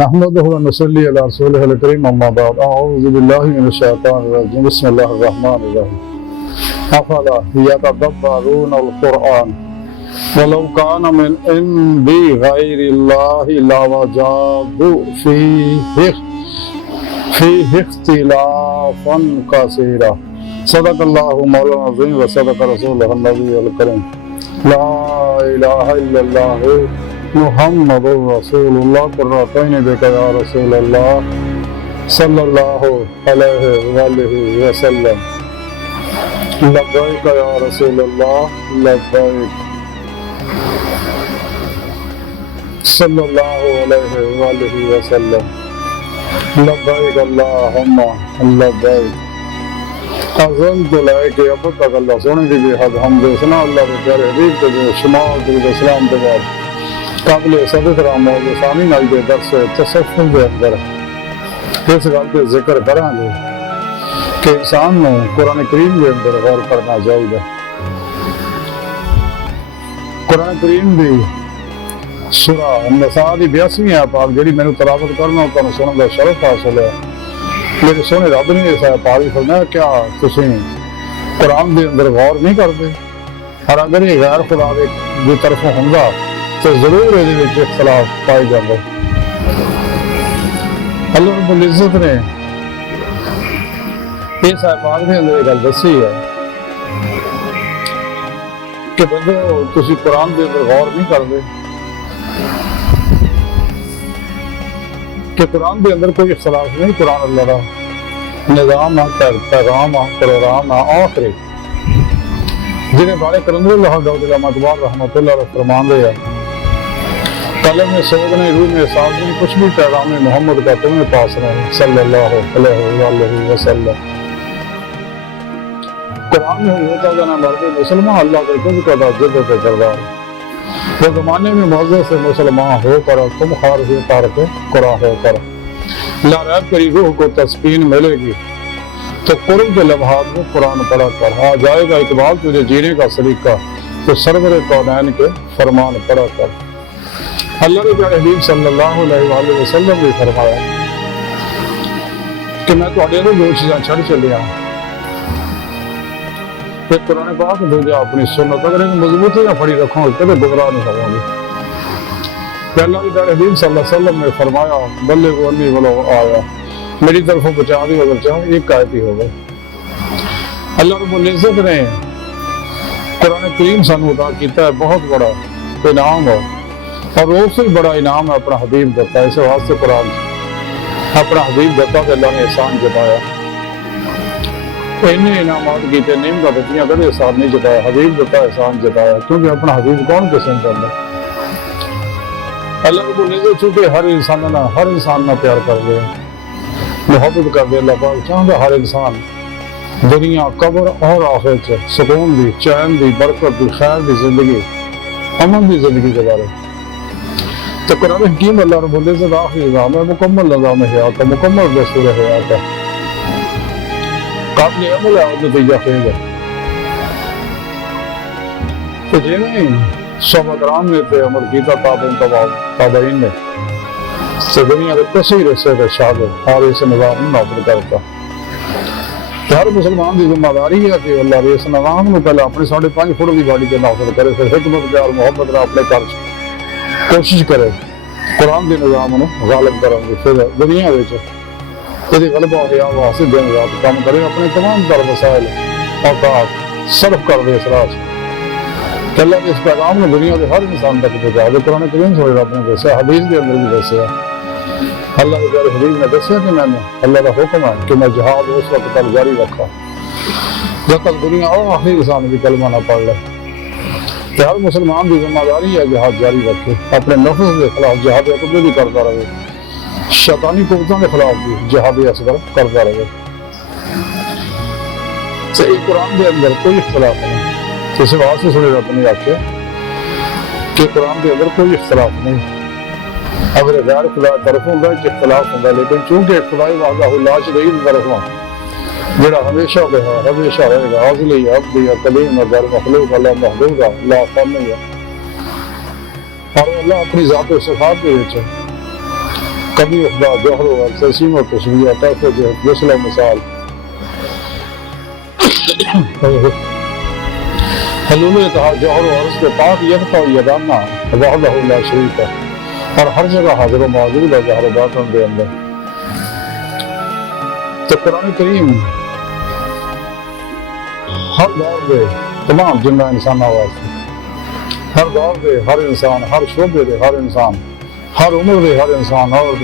نحمده ونصلي على رسوله الكريم اما بعد اعوذ بالله من الشيطان الرجيم بسم الله الرحمن الرحيم افلا يتدبرون القرآن ولو كان من عند غير الله لوجدوا فيه اختلافا كثيرا صدق الله مولانا العظيم وصدق رسوله النبي الكريم لا اله الا الله محمد رسول اللہ قرۃ بک یا رسول اللہ صلی اللہ علیہ وآلہ وسلم لبیک یا رسول اللہ لبیک صلی اللہ علیہ وآلہ وسلم لبیک اللہم لبیک اذنت لائک اب تک اللہ سونے کی بھی حد حمد سنا اللہ کے پیارے حبیب کے جو شمال درود اسلام کے بعد قابل صدق رام موضوع ثانی نائی دے درس تصفح دے اندر اس گل پہ ذکر کریں گے کہ انسان نے قرآن کریم کے اندر غور کرنا چاہیے. قرآن کریم دی سورہ النساء دی 82ویں آیت پاک جڑی میں نے تلاوت کرنا ہوتا ہے سنن دا شرف حاصل ہے. میرے سونے رب نے اس آیت پاک فرمایا کیا تسی قرآن دے اندر غور نہیں کرتے اور اگر یہ غیر خدا دی طرف ہوندا تو ضرور یہ اختلاف پائے جاتے. اللہ رب العزت نے اس آیت پاک کے اندر یہ گل دسی ہے کہ بندے تسی قرآن دے اندر غور نہیں کرتے کہ قرآن دے اندر کوئی اختلاف نہیں. قرآن اللہ کا نظام پیغام پروگرام آخری جنہیں بارے کرندر اللہ داؤد مقبول رحمۃ اللہ علیہ فرمان دے ہے قلم میں سوگ نہیں روح میں احساس نہیں کچھ بھی پیغام محمد کا تمہیں پاس نہیں صلی اللہ علیہ وآلہ وسلم. قرآن میں ہوتا جانا مرد مسلمان اللہ کے خود کا جد و کردار وہ زمانے میں معزز سے مسلمان ہو کر تم خار سے تار کے قرآن ہو کر لا ریب کری روح کو تسکین ملے گی تو قرب کے لمحات میں قرآن پڑھا کر آ جائے گا اقبال تجھے جینے کا سلیقہ تو سرور کونین کے فرمان پڑھا کر. اللہ کے پیارے حبیب صلی اللہ علیہ وآلہ وسلم نے فرمایا کہ میں تواڈے نوں دو چیزاں چھڑ چلیا کہ قرآن پاک دوجا اپنی سنت اگر ان مضبوطی نہ پڑھی رکھو کبھی گمراہ نہیں ہوو گے. کہ اللہ کے پیارے حبیب صلی اللہ علیہ وسلم نے فرمایا بلغوا عنی ولو آیا میری طرف پہنچا دی اگر چاہو ایک آیت ہی ہوگا. اللہ رب العزت نے قرآن کریم سانو عطا کیتا ہے بہت بڑا انعام ہے اور اس سے بڑا انعام ہے اپنا حبیب دیتا ہے. اس واسطے قرآن اپنا حبیب دیتا کہ اللہ نے احسان جتایا اتنے انعامات کیتے نعمتاں دتیاں کدے احسان نہیں جتایا. حبیب دیتا احسان جتایا کیونکہ اپنا حبیب کون پسند کرتا. اللہ رب العزت چونکہ ہر انسان نہ پیار کر دے محبت کر دے. اللہ پاک چاہتا ہر انسان دنیا قبر اور آخرت سکون دی چین دی برکت دی خیر دی زندگی امن دی زندگی گزارے. تو قرآن حکیم اللہ رب العزت آخری نظام ہے مکمل نظام حیات ہے مکمل دستور حیات ہے قابل عمل ہے اور نتیجہ خیز ہے. تو جنہیں صحابہ کرام نے تے عمل کیتا تابعین نے سے دنیا کے کثیر حصے کے شاگرد اور اس نظام نافذ کرتا. ہر مسلمان کی ذمہ داری ہے کہ اللہ کے اس نظام کو پہلے اپنے 5.5 فٹ کی باڈی کے نافذ کرے پھر حکمت پیار محبت نہ اپنے کر کوشش کرے قرآن کے نظام کو غالب کرنے کی. پھر دنیا یہ غلبہ حیا واسطے دن رات کام کرے اپنے تمام تر وسائل اوقات صرف کر دے اس راہ کہ اللہ کے اس پیغام نے دنیا کے ہر انسان تک پہنچا دے. قرآن کریم سے رب نے دسیا حدیث کے اندر بھی دسیا اللہ کے پیارے حبیب نے دسیا کہ میں نے اللہ کا حکم ہے کہ میں جہاد اس وقت تک جاری رکھا جب تک دنیا اور آخری انسان بھی کلمہ نہ پڑھ لے. کہ ہر مسلمان کی ذمہ داری ہے جہاد جاری رکھے اپنے نفس کے خلاف جہاد اکبر بھی کرتا رہے شیطانی قوتوں کے خلاف بھی جہاد اصغر کرتا رہے. صحیح قرآن کے اندر کوئی اختلاف نہیں. اس واسطے سنے رب نے آخیا کہ قرآن کے اندر کوئی اختلاف نہیں. اگر غیر خدا طرف ہوگا اختلاف ہوگا لیکن چونکہ خدائی وحدہ لا شریک طرف جڑا ہمیشہ رہے گا عزلی عبدی کلیم غیر مخلوق اللہ محبوب لا فانی ہے. اور اللہ اپنی ذات و صفات کے وچ کبھی خدا جوہر و تسیم و تشبیہ طرف و جہت مثل و مثال حلول اتحاد جوہر و عرض کے پاک یکتا و یگانہ وحدہ لا شریک ہے، اور ہر جگہ حاضر و موجود ہے ظاہر و باطن دے اندر۔ تو قرآن کریم ہر دور دے تمام جنہ انسانوں واسطے، ہر دور دے ہر انسان، ہر شعبے دے ہر انسان، ہر عمر دے ہر انسان، عورت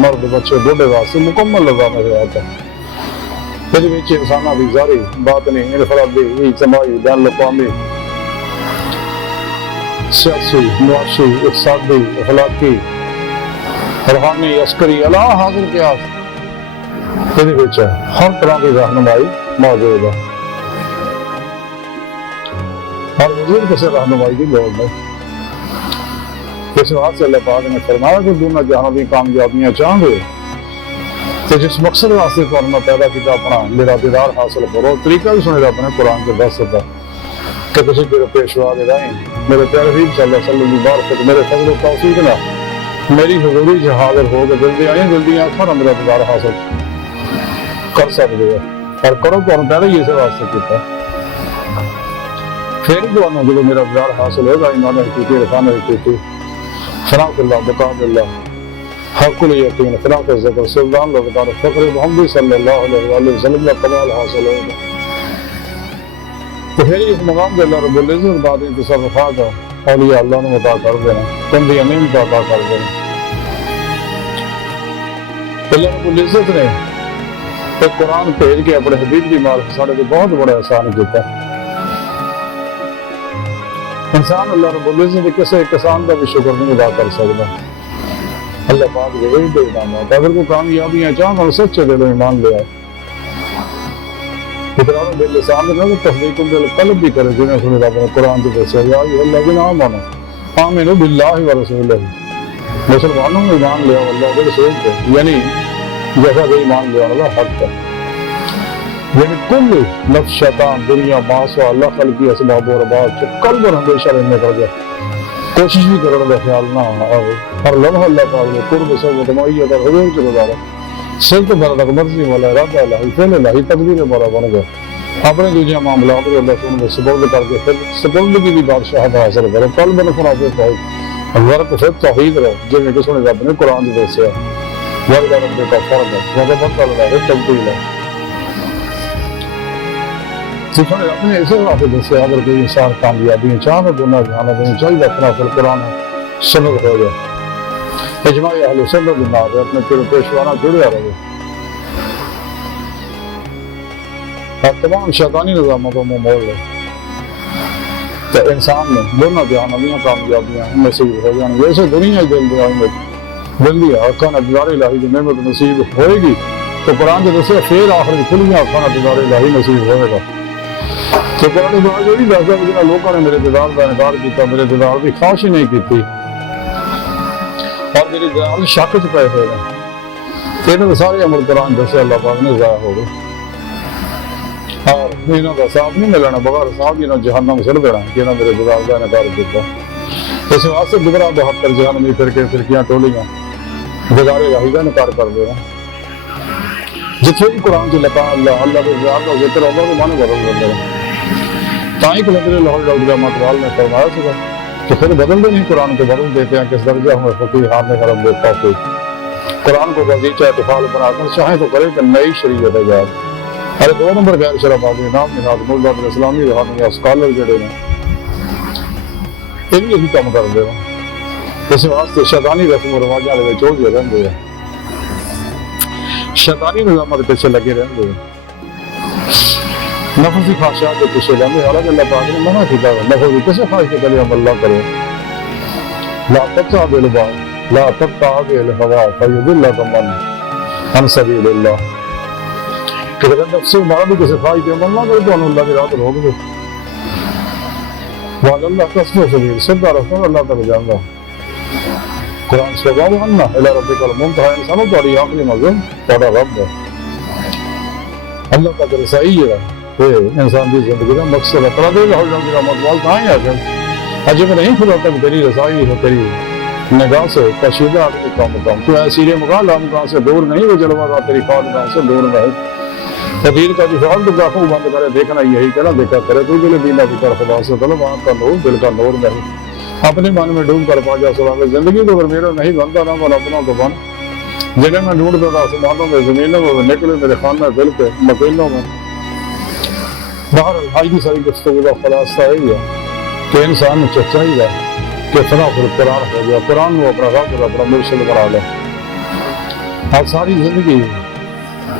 مرد بچے بوڑھے واسطے مکمل نظام حیات ہے۔ یہ وچ انساناں دی ظاہری باطنی انفرادی اجتماعی بین الاقوامی سیاسی معاشی اقتصادی اخلاقی روحانی عسکری اللہ حاضر قیاس یہ وچ ہر طرح کی رہنمائی موجود ہے، اور مزید کسی رہنمائی کی لوڑ نہیں۔ اس بات سے اللہ پاک نے فرمایا کہ دونوں جہاں بھی کامیابیاں چاہیں گے تو جس مقصد واسطے تو میں پیدا کیا اپنا میرا دیدار حاصل کرو، طریقہ بھی سنے اپنے قرآن کے دس سکتا کہ تسی میرے پیشوا کے رہیں میرے پیارے حبیب صلی اللہ علیہ وسلم کی بارکت میرے فضل و توفیق نہ میری حضوری سے حاضر ہو کے جلدی آئیں جلدی آخر میرا دیدار حاصل کر سکتے ہیں، اور کرو تو ہم پہلے ہی اسے واسطے کیتا پھر تو انہوں جب میرا دیدار حاصل ہوگا ایمان حقیقی عرفان حقیقی فراق اللہ بقاب اللہ حق الیقین فراق ذکر سلطان لغدار فقر محمد صلی اللہ علیہ وسلم کا کمال حاصل ہوگا۔ تو پھر اس مقام سے اللہ رب العزت بعد تصرفات اولیاء اللہ نے عطا کر دینا، کندی نعمت عطا کر دینا۔ اللہ رب العزت نے ایک قرآن بھیج کے اپنے حبیب کی معرفت سارے کو بہت بڑا احسان کیتا۔ انسان اللہ رب العزت کے کسی کسان کا بھی شکر نہیں ادا کر سکتا۔ اللہ پاک کے وہی دے دامات اگر کوئی کامیابیاں چاہوں اور سچے دل ایمان لے آئے اقرار باللسان نہ تصدیق بالقلب بھی کرے، جنہیں سنے رب نے قرآن سے دسیا یا ایھا الذین آمنوا آمنوا باللہ ورسولہ، مسلمانوں نے ایمان لیا اللہ کے رسول پہ، یعنی جیسا کہ ایمان لیا اللہ حق ہے، یعنی کل نفس شیطان دنیا ماسوا اللہ خلقی اسباب و رباط قلب اور ہمیشہ رہنے کا جائے کوشش بھی کرنے کا خیال نہ آئے، ہر لمحہ اللہ تعالی نے قرب سے و تمائیت اور حضور کی گزارا سلط برد مرضی والا ارادہ الہی فعل الہی تقدیر بڑا بن گیا، اپنے دوسرے معاملات کو اللہ سن میں سپرد کر کے پھر سپردگی کی بادشاہت حاصل کرو، قلب نے فنا پہ توحید ورق پھر توحید رہو، جنہیں کہ سنے رب نے قرآن سے دسیا ورد رب کا فرد ہے وقت اللہ ہے تبدیل ہے۔ سکھنے اپنے اسے واسطے دسیا اگر کوئی انسان کامیابی چاہے گناہ جانا نہیں چاہیے اپنا پھر قرآن سنت ہو جائے، اجماع اہل سنت بنا دے، اپنے پھر پیشوانہ جڑیا رہے، اور تمام شیطانی نظاموں کو منہ موڑ لے تو انسان میں دونوں جہانویاں کامیابیاں نصیب ہو جائیں گے۔ اسے دنیا دل دعائیں گے جلدی آخان دیدار الہی کی نعمت نصیب ہوئے گی تو قرآن کے دسے پھر آخر کھلیاں آخان دیدار الہی نصیب ہوئے گا۔ تو قرآن دعا جو نہیں دستا کہ جنہاں لوگوں نے میرے دیدار کا انکار کیا، میرے دیدار کی خواہش ہی نہیں کی تھی اور میرے دیدار شک چ پے ہوئے ہیں، انہوں نے سارے عمل قرآن دسے اللہ پاک نے ضائع ہو گئے، اور انہوں کا صاحب نہیں ملنا بغیر صاحب انہوں جہنم سڑ دینا کہ انہوں میرے دیدار کا انکار کیا۔ اس واسطے گمراہ 72 جہنمی فرقیاں ٹولیاں دیدار الہی کا انکار کر دے رہے جتنے بھی قرآن کی لقاء اللہ اللہ کے دیدار کا ذکر ہوگا تو مانے بدل کر دے رہے تائیں کلندر لاہور ڈاکٹر ماتوال نے فرمایا تھا کہ پھر بدلتے نہیں قرآن کو بدل دیتے ہیں کس درجہ ہمیں فقیر حامل حرم دیتا کوئی قرآن کو وزیچہ اتفاق بنا کر چاہیں تو کرے کہ نئی شریعت ایجاد۔ ارے 2 نمبر غیر شرف آدمی نام نہاد ملت اسلامی روحانی اسکالر جڑے ہیں یہ بھی یہی کام کر دے رہے، اس واسطے شیطانی رسم و رواجاں والے چول جے رہندے ہیں، شیطانی نظامات پیچھے لگے رہندے ہیں، نفسی خواہشات کے پیچھے لگے، حالانکہ اللہ پاک نے منع کیا ہے نفس کی کسی خواہش کے پہلے عمل نہ کرو، لا تتبع بالهوى لا تتبع بالهوى فيضلك عن سبيل اللہ، کہ اگر نفس مارا بھی کسی خواہش کے عمل نہ کرے تو اللہ کی راہ پر روک دے، وعلى اللہ قصد و سبیل سیدھا رستہ اللہ تک جانا۔ قرآن سے باب انا الى ربک المنتہى، انسانوں تاری آخری منزل تارا رب ہے، اللہ کا رسائی ہے انسان کی زندگی کا مقصد ہے۔ پڑھا دے لاہور ڈاکٹر ماتوال کہاں ہی آ گئے اجے میں نہیں کھلا تک تیری رسائی ہو تیری نگاہ سے کشیدہ اپنی کام تو ایسی رے مغال مقام سے دور نہیں وہ جلوہ کا تیری خال مقام سے دور نہیں فقیر کا جو فعال تو کافوں بند کرے دیکھنا یہی کہنا دیکھا کرے تو دل دینا بھی کر خدا سے طلب آنکھ کا نور دل کا نور نہیں اپنے من میں ڈوب کر پا جا سلام زندگی تو اگر میرا نہیں بنتا نہ بنا اپنا تو بن جنہیں میں ڈھونڈتا تھا آسمانوں میں زمینوں میں نکلے میرے خانہ دل کے مکینوں میں باہر آج کی ساری گفتگو کا خلاصہ یہی ہے کہ انسان میں چاہیے کہ فنا پھر قرآن ہو گیا قرآن وہ اپنا رب اپنا مرشد بنا لے اور ساری زندگی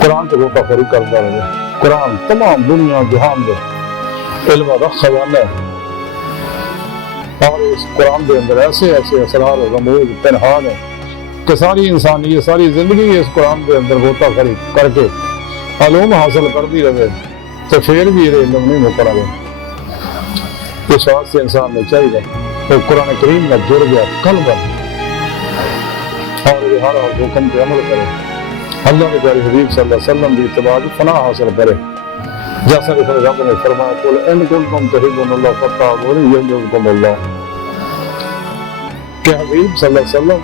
قرآن کو غوطہ خوری کرتا رہے قرآن تمام دنیا جہان دے علم کا خزانہ ہے اور اس قرآن کے اندر ایسے ایسے اسرار رموز پنہان ہے کہ ساری انسانیت ساری زندگی اس قرآن کے اندر غوطہ خوری کر کے علوم حاصل کرتی رہے تو پھر بھی یہ علم نہیں مکرا گیا اس واسطے انسان نے چاہیے تو قرآن کریم میں جڑ گیا قلب اور یہ ہر حکم پہ عمل کرے اللہ کے پیارے حبیب صلی اللہ علیہ وسلم کی اتباع فنا حاصل کرے جیسا کہ رب نے فرمایا قل ان کنتم تحبون اللہ فاتبعونی یحببکم اللہ کہ حبیب صلی اللہ علیہ وسلم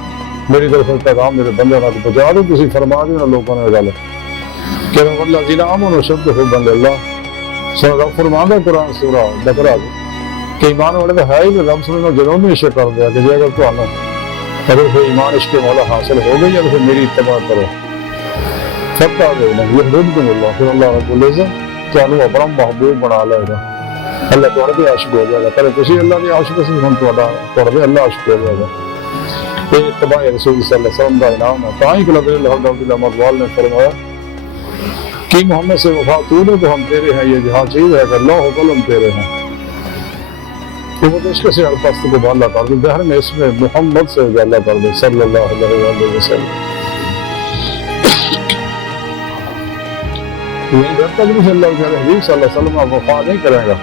میری طرف پیغام میرے بندے کو پہنچا دو تسی فرما دو نا لوگوں نے گل کہ والذین آمنوا اشد حبا للہ سورہ رب فرماتا قرآن سورہ بقرہ کہ ایمان والے تو ہے ہی تو رب سنے جنہوں نے عشق کر دیا کہ جی اگر تو اگر پھر ایمان عشق مولا حاصل ہو گئی یا پھر میری اتباع کرو فتح دے نا یحببکم اللہ پھر اللہ رب العزت تو اپنا محبوب بنا لے گا اللہ تو بھی عاشق ہو جائے گا پہلے تسی اللہ کے عاشق سے ہم تو اللہ عاشق ہو جائے گا یہ اتباع رسول صلی اللہ علیہ وسلم کا انعام ہے تاہی کہ اللہ عبداللہ مدوال نے فرمایا کہ محمد سے وفا تو نے تو ہم تیرے ہیں یہ جہاں چیز ہے کہ اللہ و قلم تیرے ہیں تو وہ عشق سے ہر پست کو بالا کر دیں بہر میں اس میں محمد سے اجالا کر دیں صلی اللہ علیہ وسلم جب تک بھی اللہ کے حبیب صلی اللہ علیہ وسلم وفا نہیں کرے گا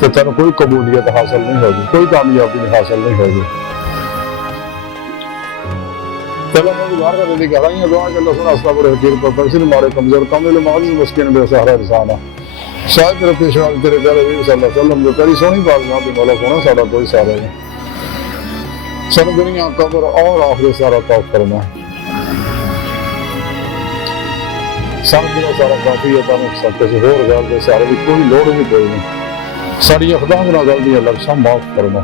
تو تیرے کوئی قبولیت حاصل نہیں ہوگی کوئی کامیابی حاصل نہیں ہوگی چلو میں دوبارہ کا دلی کہہ رہی ہیں دعا کہ اللہ سنا اصحاب الحقیر پر تنسل ہمارے کمزور کامل معاذ مسکین بے سہارا رسانہ شاید تیرے پیشوا تیرے پیارے حبیب صلی اللہ علیہ وسلم جو تیری سونی بازگاہ پہ مولا سونا سارا کوئی سارا ہے سر دنیا قبر اور آخر سارا توف فرما سب دنوں سارا کافی ہے تانے سب کسی اور گل دے سارے بھی کوئی لوڑ بھی کوئی نہیں ساری اقدام نہ گل دی اللہ سب معاف فرما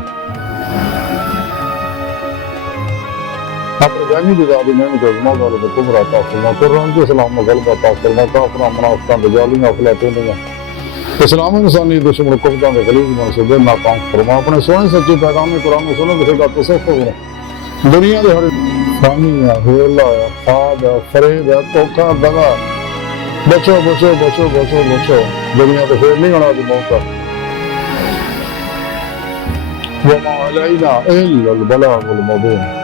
اپنے جانی کی ذاتی محنت عظمت والے کو کبر عطا فرما قرآن کے اسلام میں غلبہ عطا فرما کافرہ منافقان رجالیاں افلاطونیاں اسلام انسانی دشمن کفدان کے غلیظ منصوبے ناکام فرما اپنے سونے سچے پیغام پیغام میں سنو بخیر کا تصفر دنیا کے ہر فانی ہے حیلہ ہے خواب ہے فریب ہے دھوکہ دغا بچو بچو بچو بچو بچو دنیا تو پھر نہیں ہونا دی موقع وما علینا الا البلاغ المبین